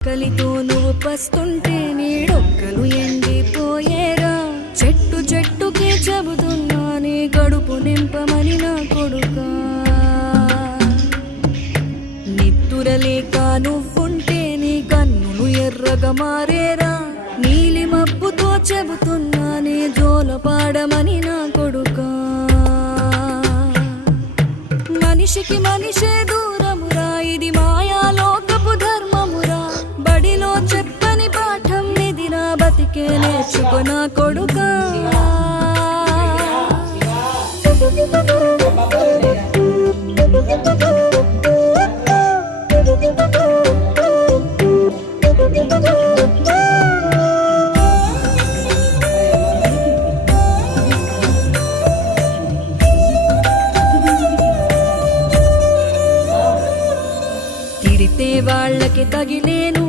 కలితో నువ్వు పస్తుంటే నీడొక్కలు ఎండిపోయేరా. చెట్టు చెట్టుకే చెబుతున్నా నీ గడుపు నింపమని నా కొడుకా. నిద్దురలేక నువ్వుంటే నీ కన్నులు ఎర్రగా మారేరా. నీలి మబ్బుతో చెబుతున్నా నీ జోల పాడమని నా కొడుకా. మనిషికి మనిషే దూరమురా, ఇది మాయాలోకపు ధర్మమురా. బడిలో చెప్పని పాఠం ఇది, నా బతికే నేర్చుకో నా కొడుకా. తిడితే వాళ్ళకి తగిలేను